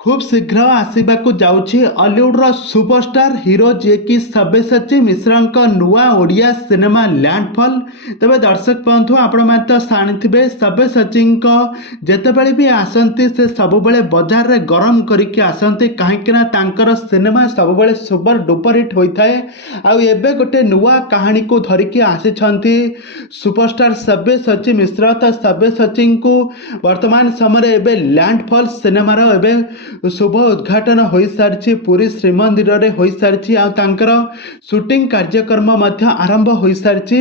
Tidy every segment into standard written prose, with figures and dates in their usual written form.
खूब शीघ्र आसवाक जाऊँगी हॉलीवुड्र सुपरस्टार हीरो जी कि सब्यसाची मिश्र नुआ ओडिया सिनेमा लैंडफॉल। तेज दर्शक बंधु आपण मैंने शुणिथे सब्यसाची जितेबले भी आसती से सब बजार में गरम करके आसती कहीं सिनेमा सब सुपर डुपर हिट होता है। आबे गोटे नुआ कहानी को धरिकी आसी सुपरस्टार सब्यसाची मिश्र। तो सब्यसाची को वर्तमान समय लैंडफॉल सिनेमार एवं शुभ उद्घाटन हो सारी पुरी श्रीमंदिर में हो सारी शूटिंग कार्यक्रम आरंभ हो सारी।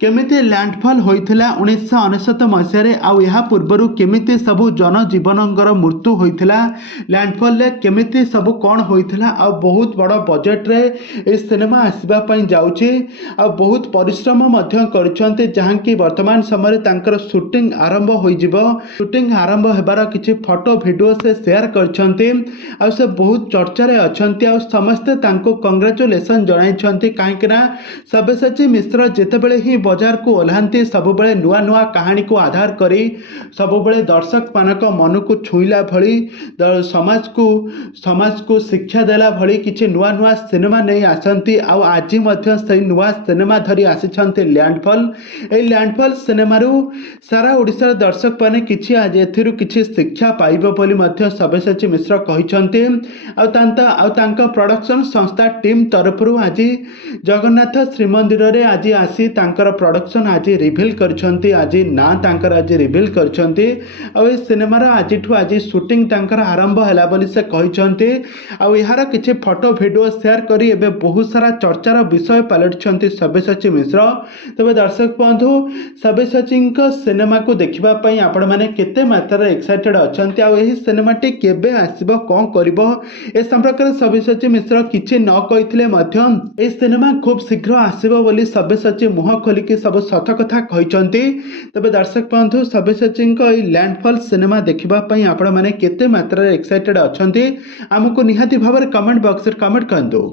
केमिति लैंडफॉल होता 1999 मसीह पूर्वर केमिति सब जनजीवन मृत्यु होता लैंडफॉल केमिति सब कौन होता बहुत बड़ बजेट रे इस सिनेमा आसवाई जाऊँगी बहुत परिश्रम जहाँकि वर्तमान समय शूटिंग आरंभ हो शूटिंग आरंभ होबार किसी फोटो वीडियो से शेयर करछंती से बहुत चर्चारे अच्छंती समस्ते तांको कांग्रेचुलेसन जणाइछंती कहीं सब्यसाची मिश्र जितेबले ही बाजार को ओह्लांती सबुबले नुआ नुआ कहानी को आधार करी सबुबले दर्शक मानक मन को छुईला भली समाज को शिक्षा देला भली किछि नुआ नुआ सिनेमा नहीं आसंती आज से नुआ सिनेमा धरी आसिछंती लैंडफॉल। ए लैंडफॉल सिनेमा सारा ओडिशार दर्शक माने किछि आज एथिरु किछि शिक्षा पाइबो बोली सब्यसाची मिश्र कहते प्रोडक्शन संस्था टीम तरफ आज जगन्नाथ श्रीमंदिर में आज आसी प्रोडक्शन आज रिवील करछंती आज ना आज रिवील करछंती सिनेमार आज शूटिंग आरंभ है बोली से कहते यार किसी फोटो वीडियो शेयर करी एबे बहुत सारा चर्चार विषय पलटि सब्यसाची मिश्र। तबे दर्शक बंधु सब्यसाची सिनेमा को देखा आपण मैंने केते मात्रा एक्साइटेड अच्छा सिनेमाटी केबे आसीबो कौन करिबो ए संपर्क में सब्यसाची मिश्र किछि न कहिथिले ए सिनेमा खूब शीघ्र आसीबो बोली सब्यसाची मुह खोलिकी सब सत कथा कहिसंती। तबे दर्शक बंधु सब्यसाची ए लैंडफॉल सिनेमा देखिबा पई आपण माने केते मात्रा एक्साइटेड अछंती आमको निहाती भाव कमेंट बॉक्स रे कमेंट करंतु।